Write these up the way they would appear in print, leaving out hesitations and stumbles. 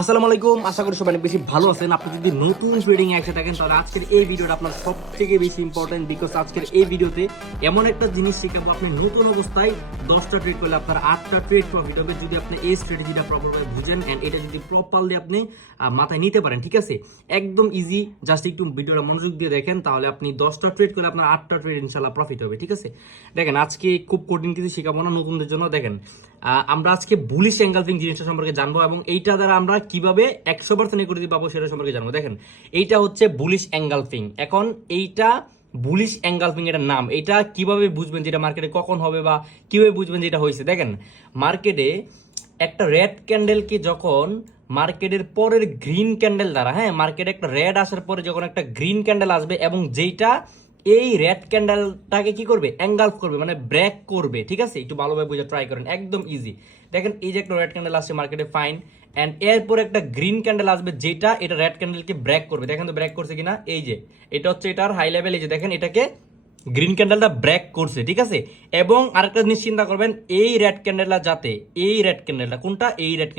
আসসালামু আলাইকুম, আশা করি সবাই অনেক বেশি ভালো আছেন। আপনি যদি নতুন ট্রেডিং এ এসে থাকেন তাহলে আজকের এই ভিডিওটা আপনার সবথেকে বেশি ইম্পর্টেন্ট, বিকজ আজকের এই ভিডিওতে এমন একটা জিনিস শেখাবো, আপনি নতুন অবস্থায় 10টা ট্রেড করলে আপনার 8টা ট্রেড প্রফিট হবে যদি আপনি এই স্ট্র্যাটেজিটা প্রপারভাবে বুঝেন এন্ড এটা যদি প্রপারলি আপনি মাথায় নিতে পারেন। ঠিক আছে, একদম ইজি, জাস্ট একটু ভিডিওটা মনোযোগ দিয়ে দেখেন, তাহলে আপনি 10টা ট্রেড করলে আপনার 8টা ট্রেড ইনশাআল্লাহ প্রফিট হবে। ঠিক আছে, দেখেন আজকে খুব কঠিন কিছু শেখাবো না নতুনদের জন্য। দেখেন আমরা আজকে বুলিশ এঙ্গালফিং জিনিসটা সম্পর্কে জানবো এবং এইটা দ্বারা আমরা কিভাবে 100% ইকুইটি পাবো সেটা সম্পর্কে জানবো। দেখেন এইটা হচ্ছে বুলিশ এঙ্গালফিং। এখন এইটা বুলিশ এঙ্গালফিং এর নাম, এটা কিভাবে বুঝবেন যেটা মার্কেটে কখন হবে বা কিভাবে বুঝবেন যেটা হয়েছে। দেখেন মার্কেটে একটা রেড ক্যান্ডেলকে যখন মার্কেটের পরের গ্রিন ক্যান্ডেল দ্বারা, হ্যাঁ, মার্কেটে একটা রেড আসার পরে যখন একটা গ্রিন ক্যান্ডেল আসবে এবং যেইটা এই রেড ক্যান্ডেলটাকে কি করবে, এঙ্গালফ করবে, মানে ব্রেক করবে। ঠিক আছে, একটু ভালোভাবে বুঝে ট্রাই করেন, একদম ইজি। দেখেন এই যে একটা রেড ক্যান্ডেল আসছে মার্কেটে, ফাইন, এন্ড এরপর একটা গ্রিন ক্যান্ডেল আসবে যেটা এটা রেড ক্যান্ডেলকে ব্রেক করবে। দেখেন তো ব্রেক করছে কিনা, এই যে এটা হচ্ছে এটার হাই লেভেল, এই যে দেখেন এটাকে গ্রিন ক্যান্ডেলটা ব্রেক করছে। ঠিক আছে, এবং আরেকটা জিনিস চিন্তা করবেন, এই রেড ক্যান্ডেলটা যাতে, এই রেড ক্যান্ডেলটা কোনটা, এই রেড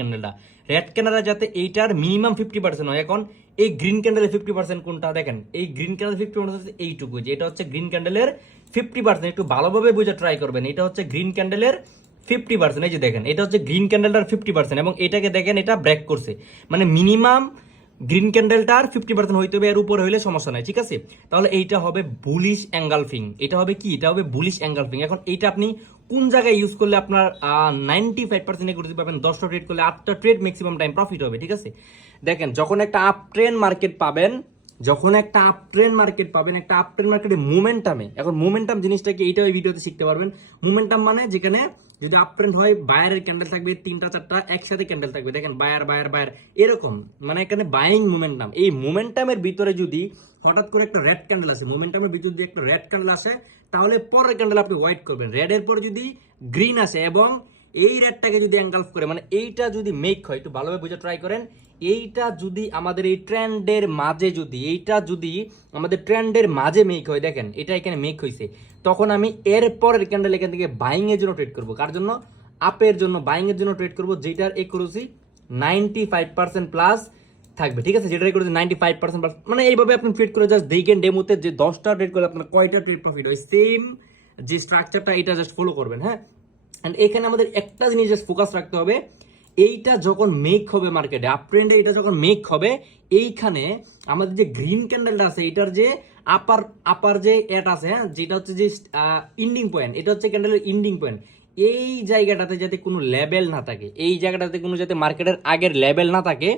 ক্যান্ডেলটা যাতে এইটার মিনিমাম 50% হয়। এখন এই গ্রিন ক্যান্ডেলের 50% কোনটা, দেখেন এই গ্রিন ক্যান্ডেল 50% এইটুকু, যে এটা হচ্ছে গ্রিন ক্যান্ডেলের 50%। একটু ভালোভাবে বুঝে ট্রাই করবেন, এটা হচ্ছে গ্রিন ক্যান্ডেলের 50%। এই যে দেখেন এটা হচ্ছে গ্রিন ক্যান্ডেলটার 50% এবং এটাকে দেখেন এটা ব্রেক করছে, মানে মিনিমাম গ্রিন ক্যান্ডেলটার 50% হইতে হবে, এর উপরে হইলে সমস্যা নাই। ঠিক আছে, তাহলে এইটা হবে বুলিশ এঙ্গালফিং। এটা হবে কি, এটা হবে বুলিশ এঙ্গালফিং। এখন এইটা আপনি কোন জায়গায় ইউজ করলে আপনার 95% করতে পারবেন, 10টা ট্রেড করলে 8টা ট্রেড ম্যাক্সিমাম টাইম প্রফিট হবে। ঠিক আছে, দেখেন যখন একটা আপ ট্রেন্ড মার্কেট পাবেন, একটা আপ ট্রেন্ড মার্কেটে মোমেন্টামে, এখন মোমেন্টাম জিনিসটা কি, এইটা ওই ভিডিওতে শিখতে পারবেন। মোমেন্টাম মানে যেখানে যদি আপ ট্রেন্ড হয়, বায়ারের ক্যান্ডেল থাকবে 3টা 4টা একসাথে ক্যান্ডেল থাকবে, দেখেন বায়ার বায়ার বায়ার এরকম, মানে এখানে বাইং মোমেন্টাম। এই মোমেন্টামের ভিতরে যদি হঠাৎ করে একটা রেড ক্যান্ডেল আসে, মোমেন্টামের ভিতরে যদি একটা রেড ক্যান্ডেল আসে, তাহলে পরের ক্যান্ডেল আপনি ওয়েট করবেন। রেডের পর যদি গ্রিন আসে এবং এই রেডটাকে যদি এঙ্গালফ করে, মানে এইটা যদি মেক হয়, একটু ভালোভাবে বুঝে ট্রাই করেন, এইটা যদি আমাদের এই ট্রেন্ডের মাঝে, যদি এইটা যদি আমাদের ট্রেন্ডের মাঝে মেক হয়, দেখেন এটা এখানে মেক হয়েছে, তখন আমি এর পরের ক্যান্ডেল এখান থেকে বাইং এর জন্য ট্রেড করবো। কার জন্য, আপের জন্য, বাইং এর জন্য ট্রেড করবো, যেটার একুরেসি 95% প্লাস থাকবে। ঠিক আছে, যেটা একুরেসি 95% প্লাস, মানে এইভাবে আপনি ট্রেড করে জাস্ট দেখেন ডেমোতে যে 10টা ট্রেড করলে আপনার কয়টা ট্রেড প্রফিট হয়, সেম যে স্ট্রাকচারটা এটা জাস্ট ফলো করবেন। হ্যাঁ, এন্ড এখানে আমাদের একটা জিনিস জাস্ট ফোকাস রাখতে হবে, এইটা যখন মেক হবে মার্কেটে আপ ট্রেন্ডে, এটা যখন মেক হবে, এইখানে আমাদের যে গ্রিন ক্যান্ডেলটা আছে, এটার যে আপার যে এটা আছে, হ্যাঁ, যেটা হচ্ছে যে ইন্ডিং পয়েন্ট, এটা হচ্ছে ক্যান্ডেলের ইন্ডিং পয়েন্ট, এই জায়গাটাতে যাতে কোনো লেভেল না থাকে, এই জায়গাটাতে কোনো যাতে মার্কেটের আগের লেভেল না থাকে,